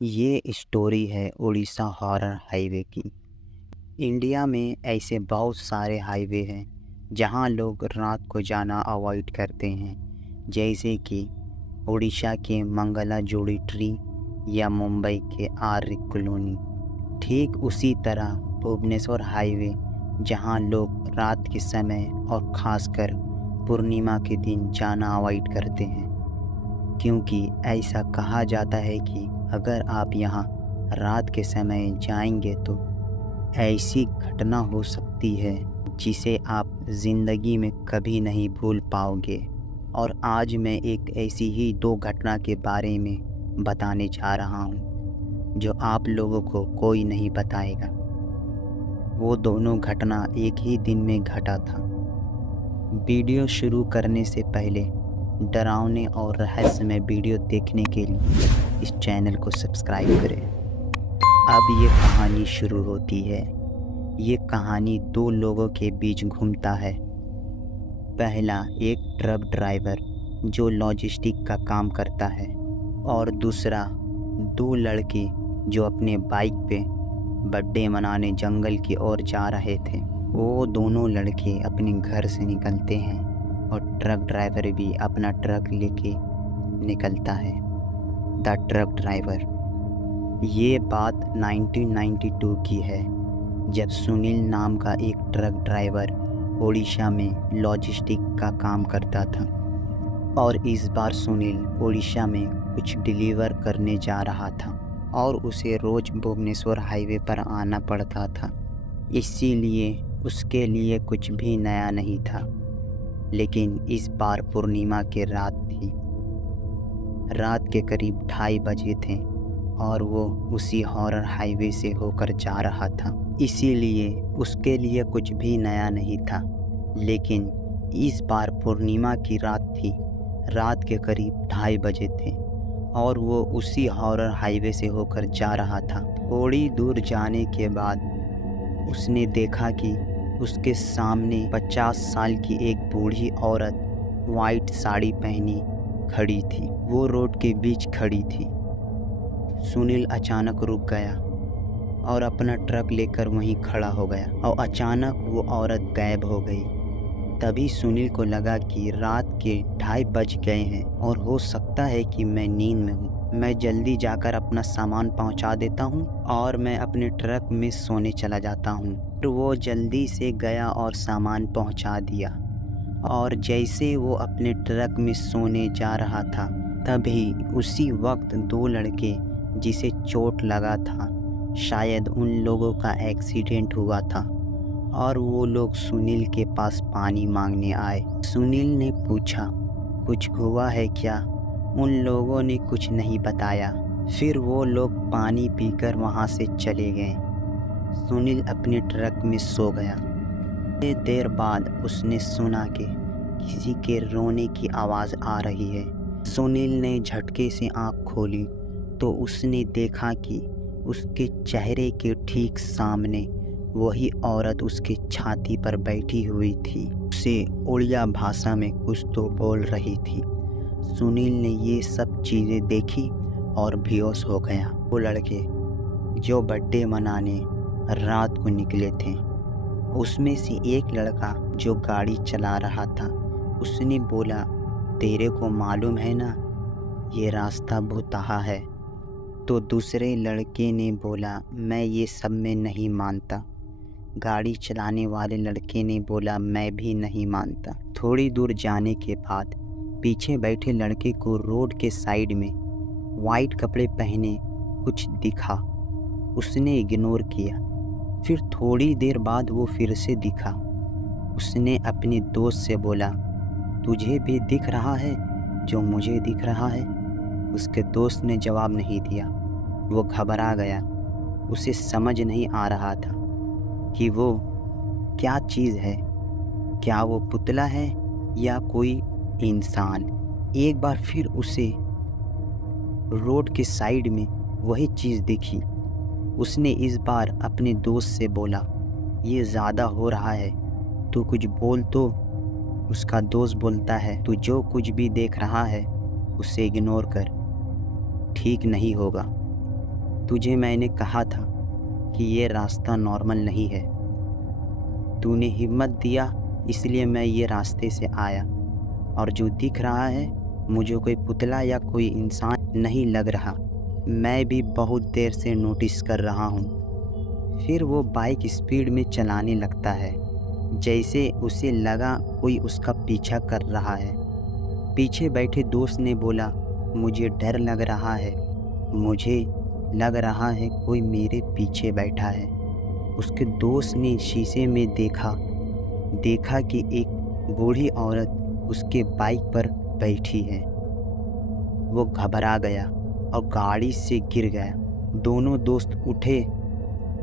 ये स्टोरी है Orissa horror highway की। इंडिया में ऐसे बहुत सारे हाईवे हैं जहां लोग रात को जाना अवॉइड करते हैं, जैसे कि उड़ीसा के मंगला जोड़ी ट्री या मुंबई के आर्य कॉलोनी। ठीक उसी तरह भुवनेश्वर हाईवे, जहां लोग रात के समय और ख़ासकर पूर्णिमा के दिन जाना अवॉइड करते हैं, क्योंकि ऐसा कहा जाता है कि अगर आप यहाँ रात के समय जाएंगे तो ऐसी घटना हो सकती है जिसे आप ज़िंदगी में कभी नहीं भूल पाओगे। और आज मैं एक ऐसी ही दो घटना के बारे में बताने जा रहा हूँ जो आप लोगों को कोई नहीं बताएगा। वो दोनों घटना एक ही दिन में घटा था। वीडियो शुरू करने से पहले डरावने और रहस्यमय वीडियो देखने के लिए इस चैनल को सब्सक्राइब करें। अब ये कहानी शुरू होती है। ये कहानी दो लोगों के बीच घूमता है। पहला एक ट्रक ड्राइवर जो लॉजिस्टिक का काम करता है, और दूसरा दो लड़के जो अपने बाइक पे बर्थडे मनाने जंगल की ओर जा रहे थे। वो दोनों लड़के अपने घर से निकलते हैं और ट्रक ड्राइवर भी अपना ट्रक लेके निकलता है। The truck driver. ये बात 1992 की है, जब सुनील नाम का एक ट्रक ड्राइवर ओडिशा में लॉजिस्टिक का काम करता था। और इस बार सुनील ओडिशा में कुछ डिलीवर करने जा रहा था और उसे रोज़ भुवनेश्वर हाईवे पर आना पड़ता था, इसीलिए उसके लिए कुछ भी नया नहीं था। लेकिन इस बार पूर्णिमा की रात थी। रात के करीब 2:30 बजे थे और वो उसी हॉरर हाईवे से होकर जा रहा था, इसीलिए उसके लिए कुछ भी नया नहीं था। लेकिन इस बार पूर्णिमा की रात थी। रात के करीब 2:30 बजे थे और वो उसी हॉरर हाईवे से होकर जा रहा था। थोड़ी दूर जाने के बाद उसने देखा कि उसके सामने 50 साल की एक बूढ़ी औरत वाइट साड़ी पहनी खड़ी थी। वो रोड के बीच खड़ी थी। सुनील अचानक रुक गया और अपना ट्रक लेकर वहीं खड़ा हो गया, और अचानक वो औरत गायब हो गई। तभी सुनील को लगा कि रात के 2:30 बज गए हैं और हो सकता है कि मैं नींद में हूँ। मैं जल्दी जाकर अपना सामान पहुँचा देता हूँ और मैं अपने ट्रक में सोने चला जाता हूँ। तो वो जल्दी से गया और सामान पहुँचा दिया, और जैसे वो अपने ट्रक में सोने जा रहा था, तभी उसी वक्त दो लड़के जिसे चोट लगा था, शायद उन लोगों का एक्सीडेंट हुआ था, और वो लोग सुनील के पास पानी मांगने आए। सुनील ने पूछा, कुछ हुआ है क्या? उन लोगों ने कुछ नहीं बताया। फिर वो लोग पानी पीकर वहाँ से चले गए। सुनील अपने ट्रक में सो गया। कुछ देर बाद उसने सुना कि किसी के रोने की आवाज़ आ रही है। सुनील ने झटके से आँख खोली तो उसने देखा कि उसके चेहरे के ठीक सामने वही औरत उसके छाती पर बैठी हुई थी। उसे उड़िया भाषा में कुछ तो बोल रही थी। सुनील ने ये सब चीज़ें देखी और बेहोश हो गया। वो लड़के जो बर्थडे मनाने रात को निकले थे, उसमें से एक लड़का जो गाड़ी चला रहा था, उसने बोला, तेरे को मालूम है ना, ये रास्ता भुतहा है। तो दूसरे लड़के ने बोला, मैं ये सब में नहीं मानता। गाड़ी चलाने वाले लड़के ने बोला, मैं भी नहीं मानता। थोड़ी दूर जाने के बाद पीछे बैठे लड़के को रोड के साइड में वाइट कपड़े पहने कुछ दिखा। उसने इग्नोर किया। फिर थोड़ी देर बाद वो फिर से दिखा। उसने अपने दोस्त से बोला, तुझे भी दिख रहा है जो मुझे दिख रहा है? उसके दोस्त ने जवाब नहीं दिया। वो घबरा गया। उसे समझ नहीं आ रहा था कि वो क्या चीज़ है। क्या वो पुतला है या कोई इंसान? एक बार फिर उसे रोड के साइड में वही चीज़ दिखी। उसने इस बार अपने दोस्त से बोला, ये ज़्यादा हो रहा है, तू कुछ बोल तो। उसका दोस्त बोलता है, तू जो कुछ भी देख रहा है उसे इग्नोर कर, ठीक नहीं होगा। तुझे मैंने कहा था कि ये रास्ता नॉर्मल नहीं है। तूने हिम्मत दिया इसलिए मैं ये रास्ते से आया, और जो दिख रहा है मुझे कोई पुतला या कोई इंसान नहीं लग रहा। मैं भी बहुत देर से नोटिस कर रहा हूँ। फिर वो बाइक स्पीड में चलाने लगता है, जैसे उसे लगा कोई उसका पीछा कर रहा है। पीछे बैठे दोस्त ने बोला, मुझे डर लग रहा है, मुझे लग रहा है कोई मेरे पीछे बैठा है। उसके दोस्त ने शीशे में देखा कि एक बूढ़ी औरत उसके बाइक पर बैठी है। वो घबरा गया और गाड़ी से गिर गया। दोनों दोस्त उठे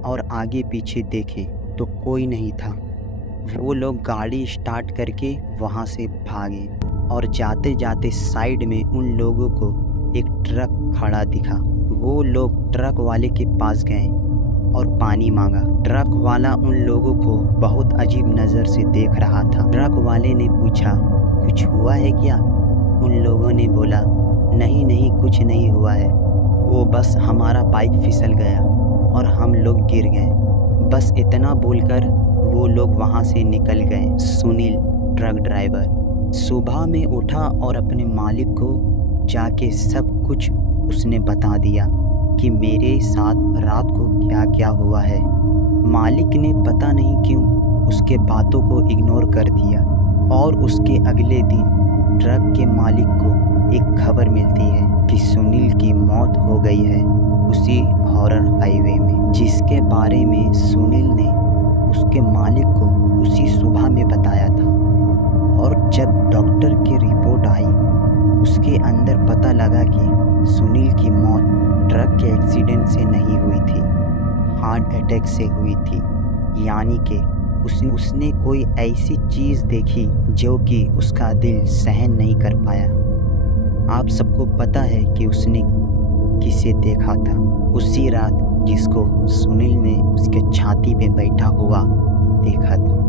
और आगे पीछे देखे तो कोई नहीं था। वो लोग गाड़ी स्टार्ट करके वहाँ से भागे और जाते जाते साइड में उन लोगों को एक ट्रक खड़ा दिखा। वो लोग ट्रक वाले के पास गए और पानी मांगा। ट्रक वाला उन लोगों को बहुत अजीब नज़र से देख रहा था। ट्रक वाले ने पूछा, कुछ हुआ है क्या? उन लोगों ने बोला, नहीं नहीं, कुछ नहीं हुआ है, वो बस हमारा बाइक फिसल गया और हम लोग गिर गए। बस इतना बोलकर वो लोग वहाँ से निकल गए। सुनील ट्रक ड्राइवर सुबह में उठा और अपने मालिक को जाके सब कुछ उसने बता दिया कि मेरे साथ रात को क्या क्या हुआ है। मालिक ने पता नहीं क्यों उसके बातों को इग्नोर कर दिया, और उसके अगले दिन ट्रक के मालिक को एक खबर मिलती है कि सुनील की मौत हो गई है उसी हॉरर हाईवे में, जिसके बारे में सुनील ने उसके मालिक को उसी सुबह में बताया था। और जब डॉक्टर की रिपोर्ट आई, उसके अंदर पता लगा कि सुनील की मौत ट्रक के एक्सीडेंट से नहीं हुई थी, हार्ट अटैक से हुई थी। यानी कि उसने कोई ऐसी चीज़ देखी जो कि उसका दिल सहन नहीं कर पाया। आप सबको पता है कि उसने किसे देखा था उसी रात, जिसको सुनील ने उसके छाती पे बैठा हुआ देखा था।